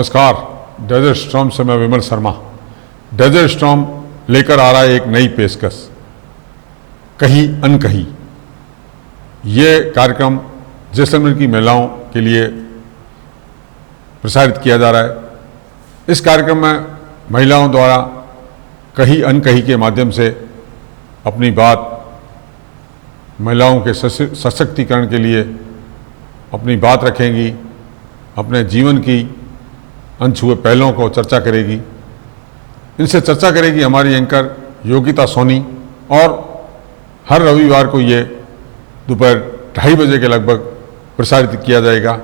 नमस्कार। Desert storm से मैं विमल शर्मा। डेजर्ट स्टॉर्म लेकर आ रहा है एक नई पेशकश, कहीं अनकहीं। ये कार्यक्रम जैसलमेर की महिलाओं के लिए प्रसारित किया जा रहा है। इस कार्यक्रम में महिलाओं द्वारा कहीं अनकहीं के माध्यम से अपनी बात महिलाओं के सशक्तिकरण के लिए अपनी बात रखेंगी, अपने जीवन की अनछुए पहलुओं को चर्चा करेगी। इनसे चर्चा करेगी हमारी एंकर योगिता सोनी, और हर रविवार को ये दोपहर 2:30 बजे के लगभग प्रसारित किया जाएगा।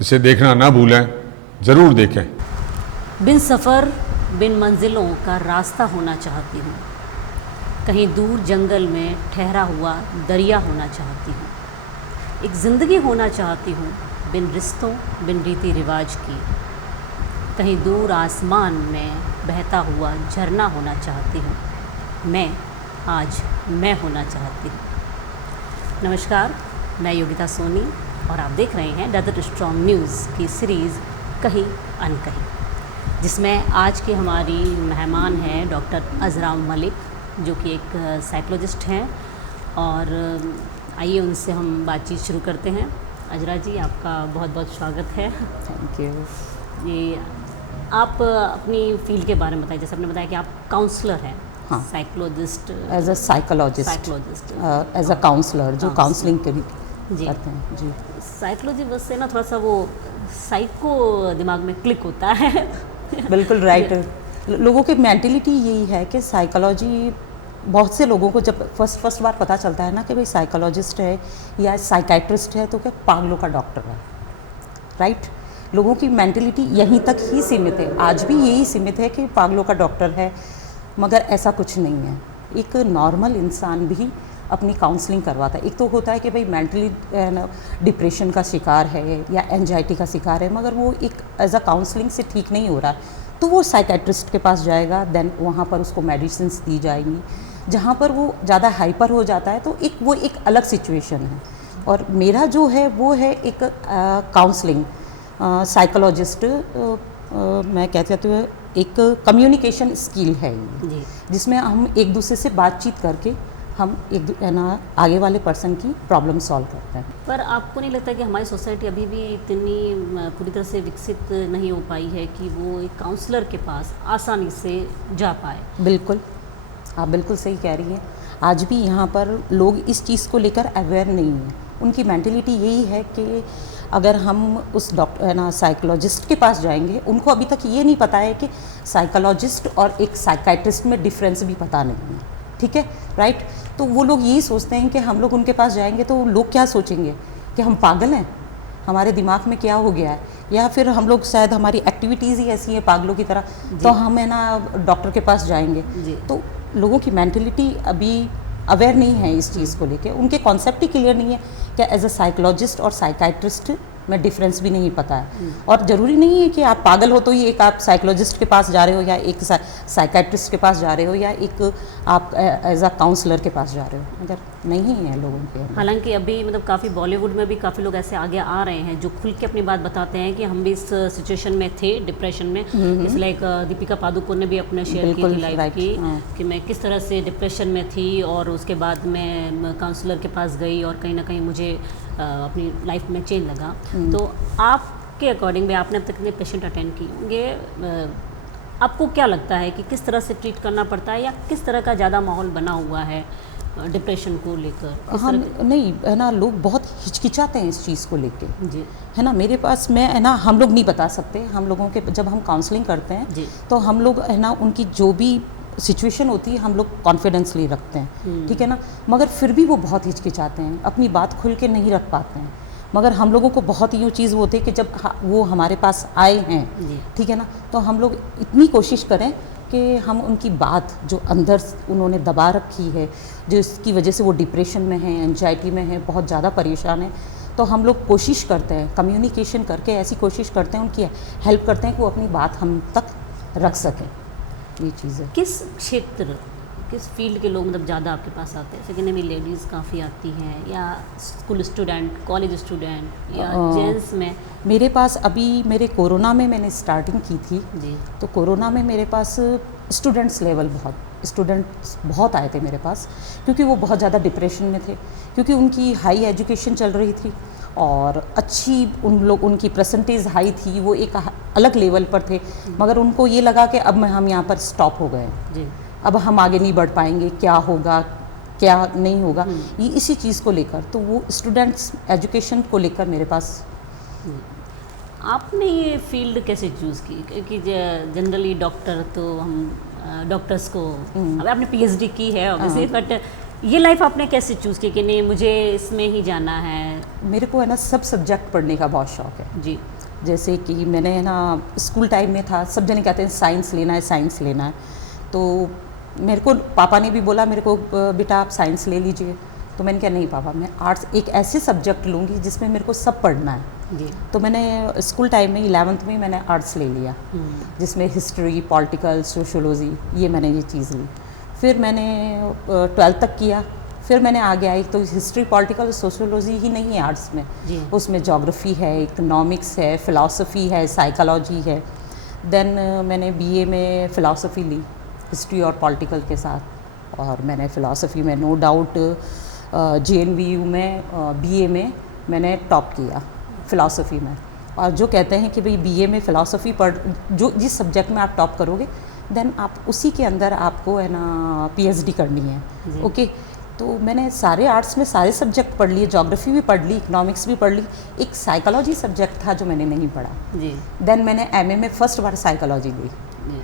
इसे देखना ना भूलें, ज़रूर देखें। बिन सफ़र बिन मंजिलों का रास्ता होना चाहती हूँ, कहीं दूर जंगल में ठहरा हुआ दरिया होना चाहती हूँ। एक ज़िंदगी होना चाहती हूँ बिन रिश्तों बिन रीति रिवाज की, कहीं दूर आसमान में बहता हुआ झरना होना चाहती हूँ। मैं होना चाहती हूँ। नमस्कार, मैं योगिता सोनी और आप देख रहे हैं डेजर्ट स्टॉर्म न्यूज़ की सीरीज़ कहीं अनकहीं, जिसमें आज की हमारी मेहमान हैं डॉक्टर अज़रा मलिक, जो कि एक साइकोलॉजिस्ट हैं। और आइए उनसे हम बातचीत शुरू करते हैं। अज़रा जी, आपका बहुत बहुत स्वागत है। Thank you. ये आप अपनी फील्ड के बारे में बताइए। जैसे आपने बताया कि आप काउंसलर हैं। हाँ, psychologist, as a psychologist, as a counsellor जो काउंसलिंग करते हैं। जी, साइकोलॉजी बस से ना थोड़ा सा वो साइको दिमाग में क्लिक होता है। बिल्कुल राइट। लोगों की मेंटेलिटी यही है कि साइकोलॉजी, बहुत से लोगों को जब फर्स्ट बार पता चलता है ना कि भाई साइकोलॉजिस्ट है या साइकाइट्रिस्ट है, तो क्या पागलों का डॉक्टर है। राइट। लोगों की मेंटेलिटी यहीं तक ही सीमित है, आज भी यही सीमित है कि पागलों का डॉक्टर है, मगर ऐसा कुछ नहीं है। एक नॉर्मल इंसान भी अपनी काउंसलिंग करवाता है। एक तो होता है कि भाई मेंटली डिप्रेशन का शिकार है या एंजाइटी का शिकार है, मगर वो एक एज अ काउंसलिंग से ठीक नहीं हो रहा, तो वो साइकेट्रिस्ट के पास जाएगा। देन वहाँ पर उसको मेडिसिन दी जाएंगी। जहाँ पर वो ज़्यादा हाइपर हो जाता है तो वो एक अलग सिचुएशन है। और मेरा जो है वो है एक काउंसलिंग साइकोलॉजिस्ट। मैं कहती हूँ एक कम्युनिकेशन स्किल है ये, जिसमें हम एक दूसरे से बातचीत करके हम आगे वाले पर्सन की प्रॉब्लम सॉल्व करते हैं। पर आपको नहीं लगता कि हमारी सोसाइटी अभी भी इतनी पूरी तरह से विकसित नहीं हो पाई है कि वो एक काउंसलर के पास आसानी से जा पाए? बिल्कुल, आप बिल्कुल सही कह रही हैं। आज भी यहाँ पर लोग इस चीज़ को लेकर अवेयर नहीं हैं। उनकी मेंटेलिटी यही है कि अगर हम उस डॉक्टर साइकोलॉजिस्ट के पास जाएंगे, उनको अभी तक ये नहीं पता है कि साइकोलॉजिस्ट और एक साइकाइट्रिस्ट में डिफरेंस भी पता नहीं है। ठीक है, राइट। तो वो लोग यही सोचते हैं कि हम लोग उनके पास जाएंगे तो लोग क्या सोचेंगे कि हम पागल हैं, हमारे दिमाग में क्या हो गया है, या फिर हम लोग शायद हमारी एक्टिविटीज़ ही ऐसी हैं पागलों की तरह, तो हम डॉक्टर के पास जाएंगे। तो लोगों की मेंटेलिटी अभी अवेयर नहीं है इस चीज़ को लेके। उनके कॉन्सेप्ट ही क्लियर नहीं है कि एज अ साइकोलॉजिस्ट और साइकाइट्रिस्ट में डिफरेंस भी नहीं पता है। और ज़रूरी नहीं है कि आप पागल हो तो ही एक आप साइकोलॉजिस्ट के पास जा रहे हो, या एक साइकाइट्रिस्ट के पास जा रहे हो, या एक आप एज अ काउंसलर के पास जा रहे हो, मगर नहीं है लोगों के। हालांकि अभी मतलब काफ़ी बॉलीवुड में भी काफ़ी लोग ऐसे आगे आ रहे हैं जो खुल के अपनी बात बताते हैं कि हम भी इस सिचुएशन में थे, डिप्रेशन में। जैसे लाइक दीपिका पादुकोण ने भी अपने शेयर की थी लाइफ की, कि मैं किस तरह से डिप्रेशन में थी और उसके बाद मैं काउंसलर के पास गई और कहीं ना कहीं मुझे अपनी लाइफ में चेंज लगा। तो आपके अकॉर्डिंग भी आपने अब तक कितने पेशेंट अटेंड किए होंगे, आपको क्या लगता है कि किस तरह से ट्रीट करना पड़ता है, या किस तरह का ज़्यादा माहौल बना हुआ है डिप्रेशन को लेकर? हाँ, नहीं है ना, लोग बहुत हिचकिचाते हैं इस चीज़ को लेके, जी, है ना। मेरे पास में है ना, हम लोग नहीं बता सकते। हम लोगों के जब हम काउंसलिंग करते हैं तो हम लोग है ना, उनकी जो भी सिचुएशन होती है हम लोग कॉन्फिडेंसली रखते हैं, ठीक है ना। मगर फिर भी वो बहुत हिचकिचाते हैं, अपनी बात खुल के नहीं रख पाते हैं। मगर हम लोगों को बहुत यूँ चीज़ होती है कि जब वो हमारे पास आए हैं, ठीक है ना, तो हम लोग इतनी कोशिश करें कि हम उनकी बात जो अंदर उन्होंने दबा रखी है, जो इसकी वजह से वो डिप्रेशन में है, एंजाइटी में है, बहुत ज़्यादा परेशान है, तो हम लोग कोशिश करते हैं कम्युनिकेशन करके, ऐसी कोशिश करते हैं, उनकी हेल्प करते हैं कि वो अपनी बात हम तक रख सकें। ये चीज़ है। किस क्षेत्र किस फील्ड के लोग मतलब ज़्यादा आपके पास आते हैं? सेकेंड में लेडीज़ काफ़ी आती हैं या स्कूल स्टूडेंट, कॉलेज स्टूडेंट या जेंट्स में? मेरे पास अभी मेरे कोरोना में मैंने स्टार्टिंग की थी, जी तो कोरोना में मेरे पास स्टूडेंट्स बहुत आए थे मेरे पास, क्योंकि वो बहुत ज़्यादा डिप्रेशन में थे, क्योंकि उनकी हाई एजुकेशन चल रही थी और अच्छी उनकी परसेंटेज हाई थी, वो एक अलग लेवल पर थे, मगर उनको ये लगा कि अब हम यहाँ पर स्टॉप हो गए, जी अब हम आगे नहीं बढ़ पाएंगे, क्या होगा क्या नहीं होगा, ये इसी चीज़ को लेकर, तो वो स्टूडेंट्स एजुकेशन को लेकर मेरे पास। आपने ये फील्ड कैसे चूज़ की? क्योंकि जनरली डॉक्टर तो हम डॉक्टर्स को, अब आपने पीएचडी की है ऑब्वियसली, बट ये लाइफ आपने कैसे चूज़ की कि नहीं मुझे इसमें ही जाना है? मेरे को है ना सब सब्जेक्ट पढ़ने का बहुत शौक़ है। जी जैसे कि मैंने है ना स्कूल टाइम में था, सब जने कहते हैं साइंस लेना है, साइंस लेना है, तो मेरे को पापा ने भी बोला मेरे को बेटा आप साइंस ले लीजिए, तो मैंने कहा नहीं पापा, मैं आर्ट्स एक ऐसे सब्जेक्ट लूँगी जिसमें मेरे को सब पढ़ना है। जी तो मैंने स्कूल टाइम में 11th में मैंने आर्ट्स ले लिया, जिसमें हिस्ट्री, पॉलिटिकल, सोशोलॉजी, ये मैंने ये चीज़ ली। फिर मैंने 12th तक किया, फिर मैंने आगे आई तो हिस्ट्री, पॉलिटिकल, सोशोलॉजी ही नहीं है आर्ट्स में, जी उसमें जोग्राफ़ी है, इकोनॉमिक्स है, फ़िलासफ़ी है, साइकोलॉजी है। देन मैंने बीए में फ़िलासफ़ी ली हिस्ट्री और पॉलिटिकल के साथ, और मैंने फ़िलासफ़ी में नो डाउट JNVU में बीए में मैंने टॉप किया फ़िलासफ़ी में। और जो कहते हैं कि भाई बीए में फ़िलासफ़ी पढ़, जो जिस सब्जेक्ट में आप टॉप करोगे देन आप उसी के अंदर आपको है ना पीएचडी करनी है। ओके, तो मैंने सारे आर्ट्स में सारे सब्जेक्ट पढ़ लिए, जोग्राफ़ी भी पढ़ ली, इकोनॉमिक्स भी पढ़ ली, एक साइकोलॉजी सब्जेक्ट था जो मैंने नहीं पढ़ा। जी देन मैंने एमए में फर्स्ट बार साइकोलॉजी ली जी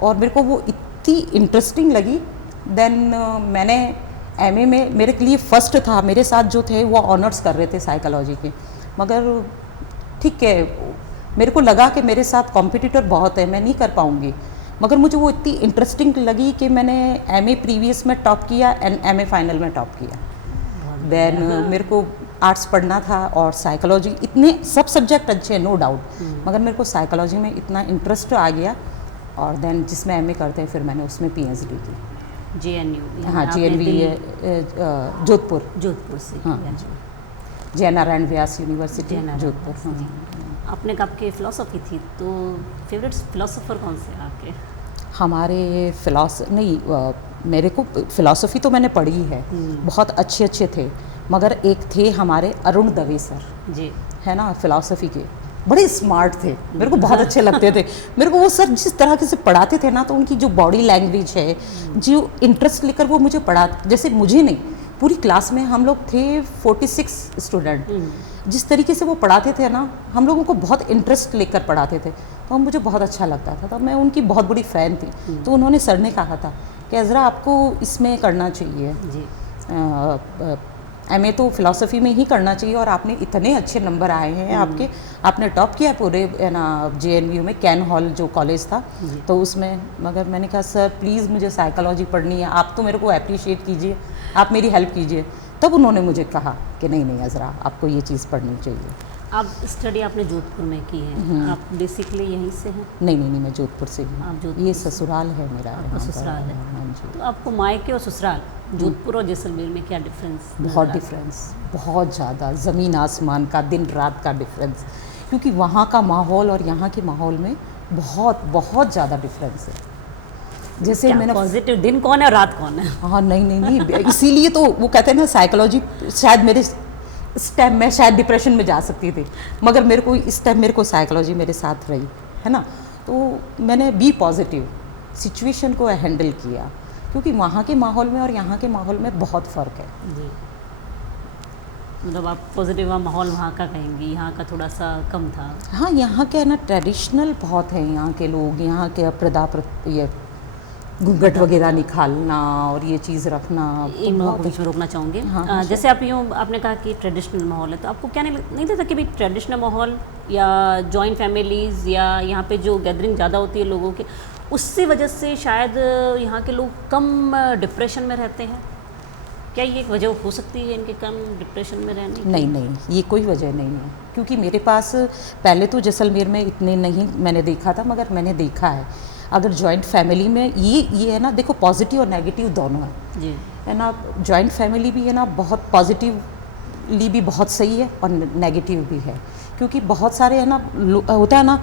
और मेरे को वो इतनी इंटरेस्टिंग लगी। देन मैंने एमए में, मेरे के लिए फ़र्स्ट था, मेरे साथ जो थे वो ऑनर्स कर रहे थे साइकोलॉजी के, मगर ठीक है मेरे को लगा कि मेरे साथ कॉम्पिटिटर बहुत है, मैं नहीं कर पाऊँगी, मगर मुझे वो इतनी इंटरेस्टिंग लगी कि मैंने एमए प्रीवियस में टॉप किया एंड एमए फाइनल में टॉप किया। देन मेरे को आर्ट्स पढ़ना था और साइकोलॉजी, इतने सब सब्जेक्ट अच्छे हैं नो डाउट, मगर मेरे को साइकोलॉजी में इतना इंटरेस्ट आ गया, और देन जिसमें एमए करते हैं फिर मैंने उसमें पीएचडी की। JNU? हाँ, आपने JNV दिल्ली- जोधपुर से हाँ। किया, जी। जय नारायण व्यास यूनिवर्सिटी जय नारायण जोधपुर। व्यास, हाँ। जी। आपने कहा आपकी फ़िलासफ़ी थी, तो फेवरेट फ़िलासफ़र कौन से हैं आपके? हमारे मेरे को फ़िलासफ़ी तो मैंने पढ़ी है, बहुत अच्छे अच्छे थे, मगर एक थे हमारे अरुण दवे सर, जी है ना, फ़िलासफ़ी के बड़े स्मार्ट थे, मेरे को बहुत अच्छे लगते थे। मेरे को वो सर जिस तरह से पढ़ाते थे ना, तो उनकी जो बॉडी लैंग्वेज है, जो इंटरेस्ट लेकर वो मुझे जैसे मुझे नहीं, पूरी क्लास में हम लोग थे 46 स्टूडेंट, जिस तरीके से वो पढ़ाते थे ना, हम लोगों को बहुत इंटरेस्ट लेकर पढ़ाते थे, तो मुझे बहुत अच्छा लगता था, तो मैं उनकी बहुत बड़ी फ़ैन थी। तो उन्होंने सर ने कहा था कि अज़रा आपको इसमें करना चाहिए, जी एमए तो फ़िलासफ़ी में ही करना चाहिए, और आपने इतने अच्छे नंबर आए हैं आपके, आपने टॉप किया पूरे है ना JNU में, कैन हॉल जो कॉलेज था तो उसमें, मगर मैंने कहा सर प्लीज़ मुझे साइकोलॉजी पढ़नी है, आप तो मेरे को अप्रिशिएट कीजिए, आप मेरी हेल्प कीजिए। तब उन्होंने मुझे कहा कि नहीं नहीं अज़रा आपको ये चीज़ पढ़नी चाहिए। आप स्टडी आपने जोधपुर में की है, आप बेसिकली यहीं से हैं? नहीं, मैं जोधपुर से आप हूँ, जोधपुर ये से? ससुराल है मेरा। आपका यहाँ पर। ससुराल है। हाँ जी। तो आपको मायके और ससुराल, जोधपुर और जैसलमेर में क्या डिफरेंस? बहुत डिफरेंस, बहुत ज़्यादा, ज़मीन आसमान का, दिन रात का डिफरेंस, क्योंकि वहाँ का माहौल और यहाँ के माहौल में बहुत बहुत ज़्यादा डिफरेंस है। जैसे मैंने पॉजिटिव दिन कौन है और रात कौन है? हाँ नहीं, इसीलिए तो वो कहते हैं ना साइकोलॉजी, शायद मेरे इस टाइम मैं शायद डिप्रेशन में जा सकती थी, मगर मेरे को इस टाइम मेरे को साइकोलॉजी मेरे साथ रही है ना, तो मैंने बी पॉजिटिव सिचुएशन को हैंडल किया, क्योंकि वहाँ के माहौल में और यहाँ के माहौल में बहुत फ़र्क है। जी मतलब आप पॉजिटिव माहौल वहाँ का कहेंगी, यहाँ का थोड़ा सा कम था? हाँ, यहाँ के है ना ट्रेडिशनल बहुत है, यहाँ के लोग, यहाँ के ये घूंघट वगैरह निकालना और ये चीज़ रखना। एक मैं आपको बीच में रोकना चाहूँगी। हाँ, जैसे आप यूँ आपने कहा कि ट्रेडिशनल माहौल है, तो आपको क्या नहीं देता कि भाई ट्रेडिशनल माहौल या जॉइंट फैमिलीज़ या यहाँ पे जो गैदरिंग ज़्यादा होती है लोगों की, उसकी वजह से शायद यहाँ के लोग कम डिप्रेशन में रहते हैं? क्या ये एक वजह हो सकती है इनके कम डिप्रेशन में रहने की? नहीं, ये कोई वजह नहीं है, क्योंकि मेरे पास पहले तो जैसलमेर में इतने नहीं मैंने देखा था, मगर मैंने देखा है अगर जॉइंट फैमिली में ये है ना, देखो पॉजिटिव और नेगेटिव दोनों है जी है ना। जॉइंट फैमिली भी है ना बहुत पॉजिटिवली भी बहुत सही है और नेगेटिव भी है, क्योंकि बहुत सारे है ना होता है ना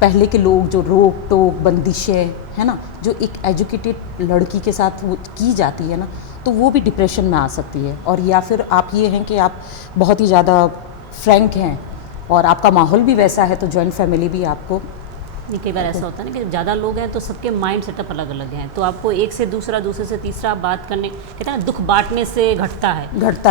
पहले के लोग जो रोक टोक बंदिशें है ना जो एक एजुकेटेड लड़की के साथ वो की जाती है ना, तो वो भी डिप्रेशन में आ सकती है। और या फिर आप ये हैं कि आप बहुत ही ज़्यादा फ्रैंक हैं और आपका माहौल भी वैसा है, तो जॉइंट फैमिली भी आपको नहीं, कई बार ऐसा होता है ना कि जब ज़्यादा लोग हैं तो सबके माइंड सेटअप अलग अलग हैं, तो आपको एक से दूसरा, दूसरे से तीसरा बात करने, कहते हैं ना दुख बांटने से घटता है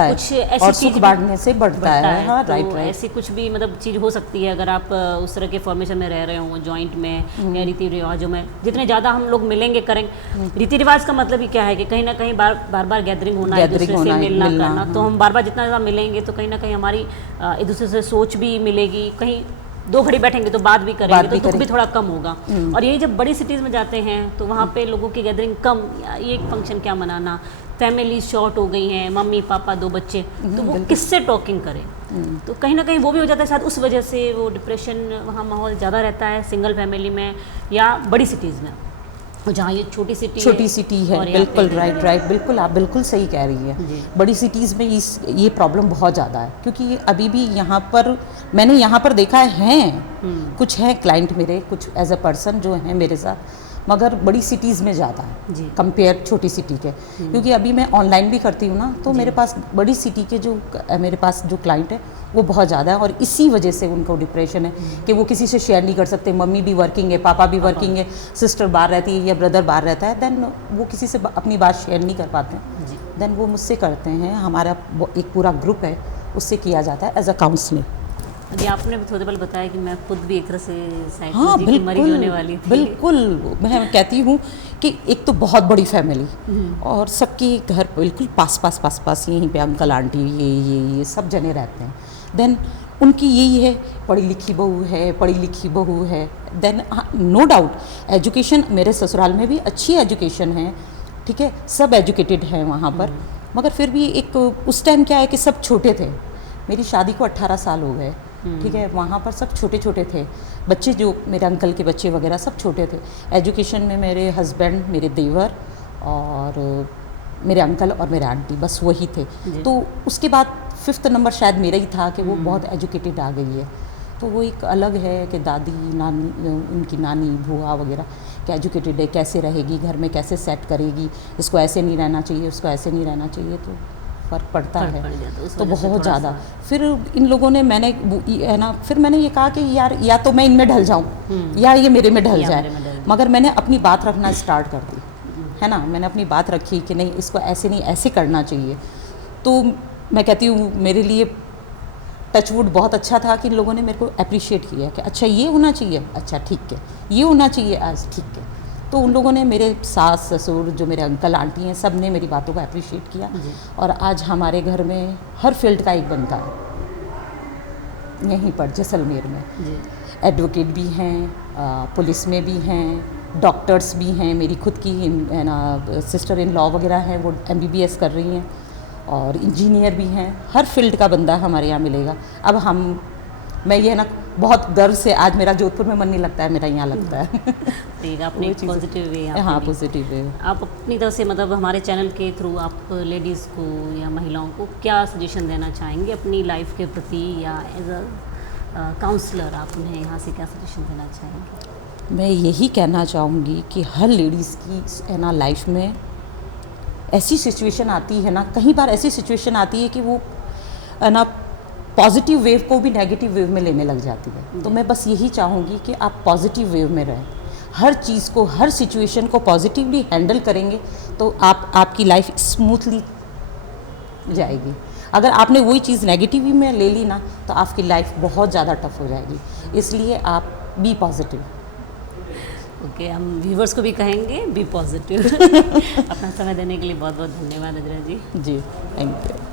कुछ ऐसी और चीज़ सुख बांटने से बढ़ता है। हाँ तो राइट राइट। ऐसी कुछ भी मतलब चीज़ हो सकती है अगर आप उस तरह के फॉर्मेशन में रह रहे हो जॉइंट में या रीति रिवाजों में। जितने ज़्यादा हम लोग मिलेंगे करेंगे, रीति रिवाज का मतलब ही क्या है कि कहीं ना कहीं बार बार गैदरिंग होना, एक दूसरे से मिलना करना, तो हम बार बार जितना ज़्यादा मिलेंगे तो कहीं ना कहीं हमारी एक दूसरे से सोच भी मिलेगी, कहीं दो घड़ी बैठेंगे तो बात भी करेंगे, तो दुख भी थोड़ा कम होगा। और यही जब बड़ी सिटीज़ में जाते हैं तो वहाँ पे लोगों की गैदरिंग कम, या ये फंक्शन क्या मनाना, फैमिली शॉर्ट हो गई हैं, मम्मी पापा दो बच्चे, तो वो किससे टॉकिंग करें, तो कहीं ना कहीं वो भी हो जाता है। शायद उस वजह से वो डिप्रेशन वहाँ माहौल ज़्यादा रहता है सिंगल फैमिली में या बड़ी सिटीज़ में, जहाँ ये छोटी सिटी है। बिल्कुल राइट, बिल्कुल आप बिल्कुल सही कह रही है। बड़ी सिटीज़ में ये प्रॉब्लम बहुत ज़्यादा है, क्योंकि अभी भी यहाँ पर मैंने यहाँ पर देखा है कुछ हैं क्लाइंट मेरे, कुछ एज अ पर्सन जो हैं मेरे साथ, मगर बड़ी सिटीज़ में ज़्यादा है कंपेयर छोटी सिटी के। क्योंकि अभी मैं ऑनलाइन भी करती हूँ ना, तो मेरे पास बड़ी सिटी के जो मेरे पास जो क्लाइंट है वो बहुत ज़्यादा है, और इसी वजह से उनको डिप्रेशन है कि वो किसी से शेयर नहीं कर सकते। मम्मी भी वर्किंग है, पापा भी वर्किंग है, सिस्टर बाहर रहती है या ब्रदर बाहर रहता है, देन वो किसी से अपनी बात शेयर नहीं कर पाते, देन वो मुझसे करते हैं। हमारा एक पूरा ग्रुप है, उससे किया जाता है एज अ काउंसलिंग। अभी आपने भी थोड़े पल बताया कि मैं खुद भी एक तरह से हाँ की मरीज होने वाली थी। बिल्कुल मैं कहती हूँ कि एक तो बहुत बड़ी फैमिली और सबके घर बिल्कुल पास यहीं पे अंकल आंटी ये सब जने रहते हैं। देन उनकी यही है, पढ़ी लिखी बहू है। देन नो डाउट एजुकेशन मेरे ससुराल में भी अच्छी एजुकेशन है, ठीक है, सब एजुकेटेड हैं वहाँ पर, मगर फिर भी एक उस टाइम क्या है कि सब छोटे थे। मेरी शादी को 18 साल हो गए, ठीक है, वहाँ पर सब छोटे छोटे थे बच्चे, जो मेरे अंकल के बच्चे वगैरह सब छोटे थे। एजुकेशन में मेरे हस्बैंड, मेरे देवर और मेरे अंकल और मेरे आंटी, बस वही थे। तो उसके बाद 5th नंबर शायद मेरा ही था कि वो बहुत एजुकेटेड आ गई है। तो वो एक अलग है कि दादी नानी, उनकी नानी बुआ वगैरह क्या एजुकेटेड है, कैसे रहेगी घर में, कैसे सेट करेगी, इसको ऐसे नहीं रहना चाहिए, उसको ऐसे नहीं रहना चाहिए, तो फ़र्क पड़ता है तो बहुत ज़्यादा। फिर इन लोगों ने मैंने है ना, फिर मैंने ये कहा कि यार या तो मैं इनमें ढल जाऊँ या ये मेरे में ढल जाए, मगर मैंने अपनी बात रखना स्टार्ट कर दी, है ना। मैंने अपनी बात रखी कि नहीं, इसको ऐसे नहीं ऐसे करना चाहिए। तो मैं कहती हूँ मेरे लिए टचवुड बहुत अच्छा था कि इन लोगों ने मेरे को अप्रिशिएट किया कि अच्छा ये होना चाहिए, अच्छा ठीक है, ये होना चाहिए, आज ठीक है। तो उन लोगों ने, मेरे सास ससुर, जो मेरे अंकल आंटी हैं, सब ने मेरी बातों को अप्रिशिएट किया। और आज हमारे घर में हर फील्ड का एक बनता है, यहीं पर जैसलमेर में एडवोकेट भी हैं, पुलिस में भी हैं, डॉक्टर्स भी हैं। मेरी खुद की है ना सिस्टर इन लॉ वगैरह हैं, वो MBBS कर रही हैं, और इंजीनियर भी हैं। हर फील्ड का बंदा हमारे यहाँ मिलेगा। अब मैं ये है ना बहुत गर्व से, आज मेरा जोधपुर में मन नहीं लगता है, मेरा यहाँ लगता है। ठीक, आपने पॉजिटिव वे, हाँ पॉजिटिव वे। आप अपनी तरफ से मतलब हमारे चैनल के थ्रू आप लेडीज़ को या महिलाओं को क्या सजेशन देना चाहेंगे अपनी लाइफ के प्रति, या एज अ काउंसलर आप उन्हें यहाँ से क्या सजेशन देना चाहेंगे? मैं यही कहना चाहूँगी कि हर लेडीज़ की है ना लाइफ में ऐसी सिचुएशन आती है ना, कई बार ऐसी सिचुएशन आती है कि वो है ना पॉजिटिव वेव को भी नेगेटिव वेव में लेने लग जाती है। तो मैं बस यही चाहूँगी कि आप पॉजिटिव वेव में रहें, हर चीज़ को, हर सिचुएशन को पॉजिटिवली हैंडल करेंगे तो आपकी लाइफ स्मूथली जाएगी। अगर आपने वही चीज़ नेगेटिव में ले ली ना, तो आपकी लाइफ बहुत ज़्यादा टफ हो जाएगी। इसलिए आप बी पॉजिटिव। ओके, हम व्यूवर्स को भी कहेंगे बी पॉजिटिव। अपना समय देने के लिए बहुत बहुत धन्यवाद नजरा जी। जी, थैंक यू।